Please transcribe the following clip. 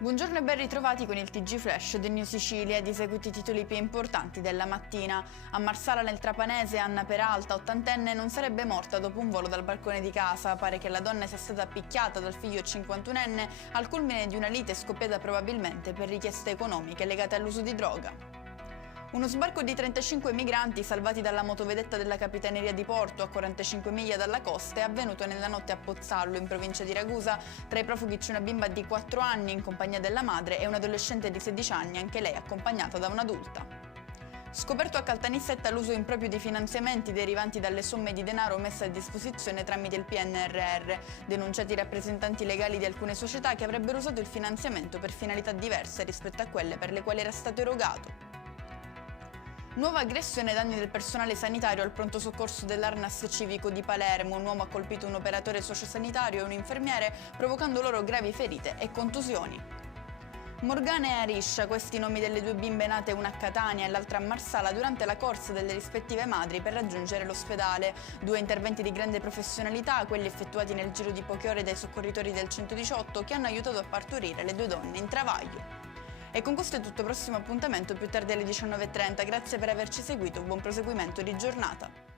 Buongiorno e ben ritrovati con il TG Flash del New Sicilia ed i seguiti titoli più importanti della mattina. A Marsala nel Trapanese Anna Peralta, ottantenne, non sarebbe morta dopo un volo dal balcone di casa. Pare che la donna sia stata picchiata dal figlio 51enne al culmine di una lite scoppiata probabilmente per richieste economiche legate all'uso di droga. Uno sbarco di 35 migranti salvati dalla motovedetta della Capitaneria di Porto a 45 miglia dalla costa è avvenuto nella notte a Pozzallo, in provincia di Ragusa. Tra i profughi c'è una bimba di 4 anni in compagnia della madre e un adolescente di 16 anni, anche lei accompagnata da un'adulta. Scoperto a Caltanissetta l'uso improprio di finanziamenti derivanti dalle somme di denaro messe a disposizione tramite il PNRR, denunciati i rappresentanti legali di alcune società che avrebbero usato il finanziamento per finalità diverse rispetto a quelle per le quali era stato erogato. Nuova aggressione ai danni del personale sanitario al pronto soccorso dell'Arnas civico di Palermo. Un uomo ha colpito un operatore sociosanitario e un infermiere, provocando loro gravi ferite e contusioni. Morgana e Ariscia, questi i nomi delle due bimbe nate, una a Catania e l'altra a Marsala, durante la corsa delle rispettive madri per raggiungere l'ospedale. Due interventi di grande professionalità, quelli effettuati nel giro di poche ore dai soccorritori del 118, che hanno aiutato a partorire le due donne in travaglio. E con questo è tutto, prossimo appuntamento più tardi alle 19:30. Grazie per averci seguito, buon proseguimento di giornata.